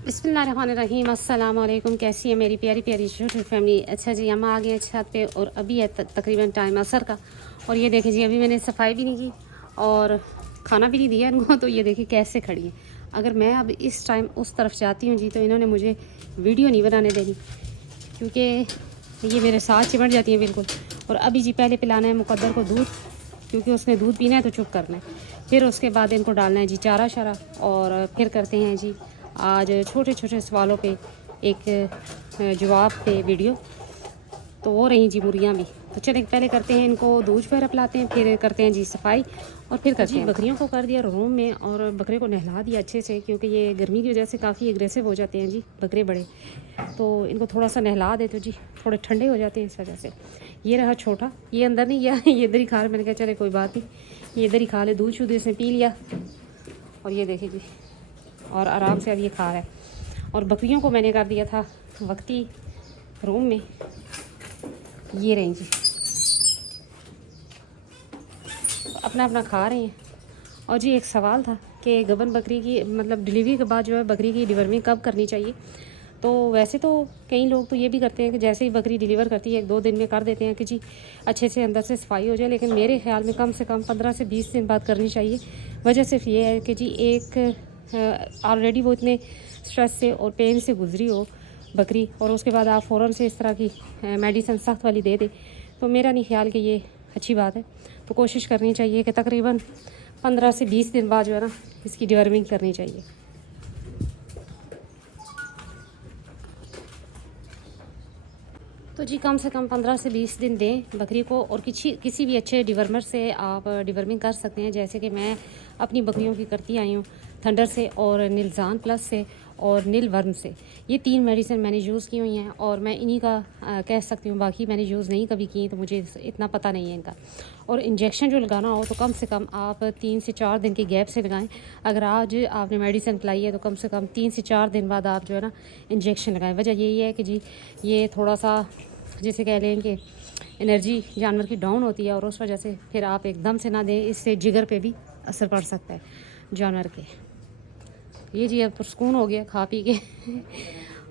बिस्मिल्लाहिर्रहमानिर्रहीम। अस्सलाम वालेकुम। कैसी है मेरी प्यारी प्यारी छोटी फैमिली। अच्छा जी, हम आ गए हैं छत पे और अभी है तकरीबन टाइम असर का। और ये देखें जी, अभी मैंने सफाई भी नहीं की और खाना भी नहीं दिया इनको। तो ये देखिए कैसे खड़ी हैं। अगर मैं अब इस टाइम उस तरफ जाती हूँ जी तो इन्होंने मुझे वीडियो नहीं बनाने देनी, क्योंकि ये मेरे साथ चिमट जाती हैं बिल्कुल। और अभी जी पहले पिलाना है मुकद्दर को दूध, क्योंकि उसने दूध पीना है तो चुप करना है। फिर उसके बाद इनको डालना है जी चारा शारा। और फिर करते हैं जी आज छोटे छोटे सवालों पे एक जवाब पे वीडियो। तो वो रही जी मुर्गियाँ भी। तो चले पहले करते हैं इनको दूध वगैरह पिलाते हैं, फिर करते हैं जी सफाई और फिर करते हैं। बकरियों को कर दिया रूम में और बकरे को नहला दिया अच्छे से, क्योंकि ये गर्मी की वजह से काफ़ी एग्रेसिव हो जाते हैं जी बकरे बड़े। तो इनको थोड़ा सा नहला देते हो जी, थोड़े ठंडे हो जाते हैं इस वजह से। ये रहा छोटा, ये अंदर नहीं गया, ये इधर ही खा रहा। मैंने कहा चले कोई बात नहीं, ये इधर ही खा ले। दूध शूध इसने पी लिया और ये देखिए जी, और आराम से अब ये खा रहा है। और बकरियों को मैंने कर दिया था वक्ती रूम में, ये रही जी अपना अपना खा रहे हैं। और जी एक सवाल था कि गबन बकरी की मतलब डिलीवरी के बाद जो है बकरी की डिवर्मिंग कब करनी चाहिए। तो वैसे तो कई लोग तो ये भी करते हैं कि जैसे ही बकरी डिलीवर करती है 1-2 दिन में कर देते हैं कि जी अच्छे से अंदर से सफाई हो जाए, लेकिन मेरे ख्याल में कम से कम 15 से 20 दिन बाद करनी चाहिए। वजह सिर्फ ये है कि जी एक ऑलरेडी वो इतने स्ट्रेस से और पेन से गुजरी हो बकरी, और उसके बाद आप फ़ौरन से इस तरह की मेडिसिन सख्त वाली दे दें, तो मेरा नहीं ख्याल कि ये अच्छी बात है। तो कोशिश करनी चाहिए कि तकरीबन 15 से 20 दिन बाद जो है ना इसकी डिवर्मिंग करनी चाहिए। तो जी कम से कम 15 से 20 दिन दें बकरी को। और किसी भी अच्छे डिवर्मर से आप डिवर्मिंग कर सकते हैं, जैसे कि मैं अपनी बकरियों की करती आई हूँ थंडर से और निलजान प्लस से और नील वर्म से। ये 3 मेडिसिन मैंने यूज़ की हुई हैं और मैं इन्हीं का कह सकती हूँ, बाकी मैंने यूज़ नहीं कभी की तो मुझे इतना पता नहीं है इनका। और इंजेक्शन जो लगाना हो तो कम से कम आप 3 से 4 दिन के गैप से लगाएं। अगर आज आपने मेडिसिन पिलाई है तो कम से कम 3 से 4 दिन बाद आप जो है ना इंजेक्शन लगाएं। वजह यही है कि जी ये थोड़ा सा जैसे कह लें कि एनर्जी जानवर की डाउन होती है और उस वजह से फिर आप एकदम से ना दें, इससे जिगर पे भी असर पड़ सकता है जानवर के। ये जी अब पुरस्कून हो गया खा पी के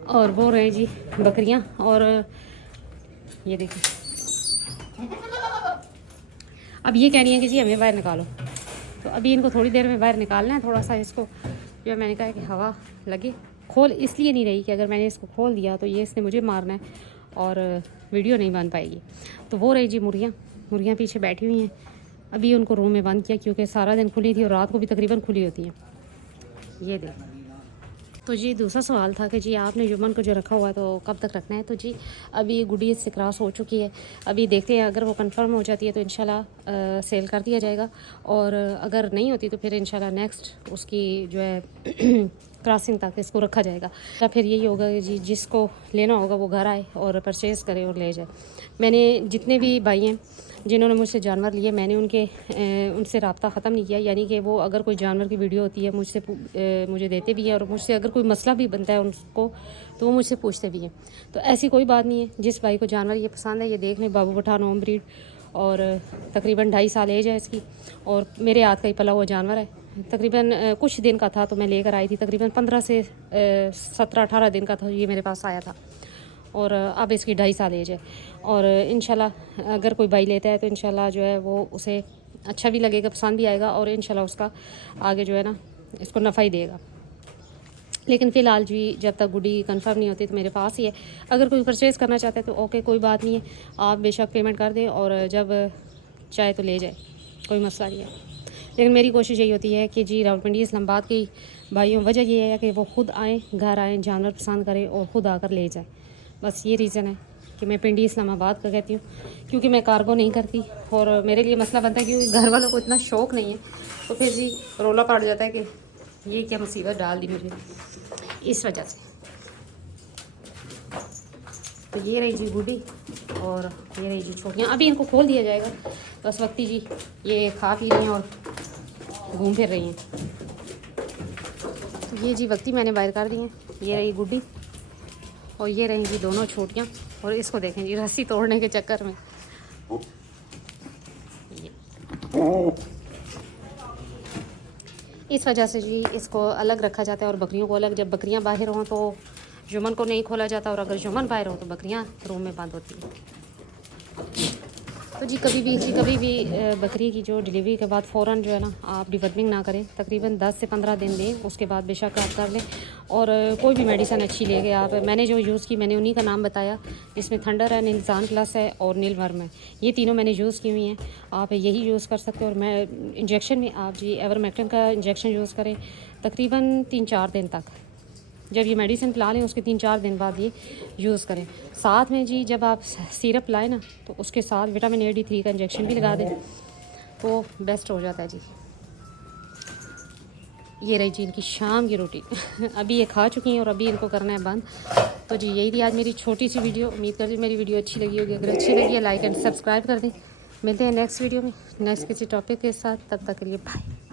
और वो रहे जी बकरियां। और ये देखिए अब ये कह रही हैं कि जी हमें बाहर निकालो। तो अभी इनको थोड़ी देर में बाहर निकालना है, थोड़ा सा इसको जो मैंने कहा कि हवा लगे। खोल इसलिए नहीं रही कि अगर मैंने इसको खोल दिया तो ये इसने मुझे मारना है और वीडियो नहीं बन पाएगी। तो वो रही जी मुर्गियाँ पीछे बैठी हुई हैं। अभी उनको रूम में बंद किया क्योंकि सारा दिन खुली थी और रात को भी तकरीबन खुली होती हैं। ये देखो। तो जी दूसरा सवाल था कि जी आपने युमन को जो रखा हुआ है तो कब तक रखना है। तो जी अभी गुडी इससे क्रॉस हो चुकी है, अभी देखते हैं अगर वो कंफर्म हो जाती है तो इंशाल्लाह सेल कर दिया जाएगा, और अगर नहीं होती तो फिर इंशाल्लाह नेक्स्ट उसकी जो है क्रॉसिंग तक इसको रखा जाएगा। या फिर यही होगा कि जी जिसको लेना होगा वो घर आए और परचेज़ करे और ले जाए। मैंने जितने भी भाई हैं जिन्होंने मुझसे जानवर लिए, मैंने उनसे रब्ता ख़त्म नहीं किया, यानी कि वो अगर कोई जानवर की वीडियो होती है मुझे देते भी हैं, और मुझसे अगर कोई मसला भी बनता है उनको तो वो मुझसे पूछते भी हैं। तो ऐसी कोई बात नहीं है। जिस भाई को जानवर ये पसंद है, ये देख लें, बाबू पठान होम ब्रीड, और तकरीबन 2.5 साल एज है इसकी, और मेरे हाथ का ही पला हुआ जानवर है। तकरीबन कुछ दिन का था तो मैं लेकर आई थी, तकरीबन 15 से 17-18 दिन का था ये मेरे पास आया था, और अब इसकी 2.5 साल एज है। और इंशाल्लाह अगर कोई भाई लेता है तो इंशाल्लाह जो है वो उसे अच्छा भी लगेगा, पसंद भी आएगा, और इंशाल्लाह उसका आगे जो है ना इसको नफ़ा ही देगा। लेकिन फ़िलहाल जी जब तक गुडी कंफर्म नहीं होती तो मेरे पास ही है। अगर कोई परचेज़ करना चाहता है तो ओके, कोई बात नहीं है, आप बेशक पेमेंट कर दें और जब चाहे तो ले जाए, कोई मसला नहीं है। लेकिन मेरी कोशिश यही होती है कि जी रावलपिंडी इस्लामाबाद के भाइयों, वजह ये है कि वो ख़ुद आएँ, घर आएँ, जानवर पसंद करें और ख़ुद आकर ले जाएँ। बस ये रीज़न है कि मैं पिंडी इस्लामाबाद का कहती हूँ, क्योंकि मैं कार्गो नहीं करती और मेरे लिए मसला बनता है क्योंकि घर वालों को इतना शौक़ नहीं है। तो फिर जी रोला पड़ जाता है कि ये क्या मुसीबत डाल दी मुझे, इस वजह से। तो ये रही जी गुडी और ये रही जी छोटियाँ। अभी इनको खोल दिया जाएगा, बस वक्ती जी ये खा पी रही हैं और घूम फिर रही हैं। तो ये जी वक्ती मैंने बाहर कर दी हैं। ये रही गुडी और ये रही जी दोनों छोटियाँ। और इसको देखें जी रस्सी तोड़ने के चक्कर में इस वजह से जी इसको अलग रखा जाता है और बकरियों को अलग। जब बकरियां बाहर हों तो जुमन को नहीं खोला जाता, और अगर जुमन बाहर हो तो बकरियां रूम में बंद होती हैं। तो जी कभी भी बकरी की जो डिलीवरी के बाद फ़ौरन जो है ना आप डिवर्मिंग ना करें। तकरीबन 10 से 15 दिन दें, उसके बाद बेशक आप कर लें। और कोई भी मेडिसिन अच्छी लेके आप, मैंने जो यूज़ की मैंने उन्हीं का नाम बताया, जिसमें थंडर है, निलजान प्लस है और नीलवर्म है। ये तीनों मैंने यूज़ की हुई हैं, आप यही यूज़ कर सकते हो। और मैं इंजेक्शन में आप जी एवरमेक्टिन का इंजेक्शन यूज़ करें तकरीबन 3-4 दिन तक। जब ये मेडिसिन पिला लें उसके 3-4 दिन बाद ये यूज़ करें। साथ में जी जब आप सिरप लाएँ ना तो उसके साथ विटामिन A-D3 का इंजेक्शन भी लगा दें तो बेस्ट हो जाता है जी। ये रही जी इनकी शाम की रोटी अभी ये खा चुकी हैं और अभी इनको करना है बंद। तो जी यही थी आज मेरी छोटी सी वीडियो। उम्मीद करती हूँ मेरी वीडियो अच्छी लगी होगी। अगर अच्छी लगी है लाइक एंड सब्सक्राइब कर दें। मिलते हैं नेक्स्ट वीडियो में नेक्स्ट किसी टॉपिक के साथ। तब तक के लिए बाय।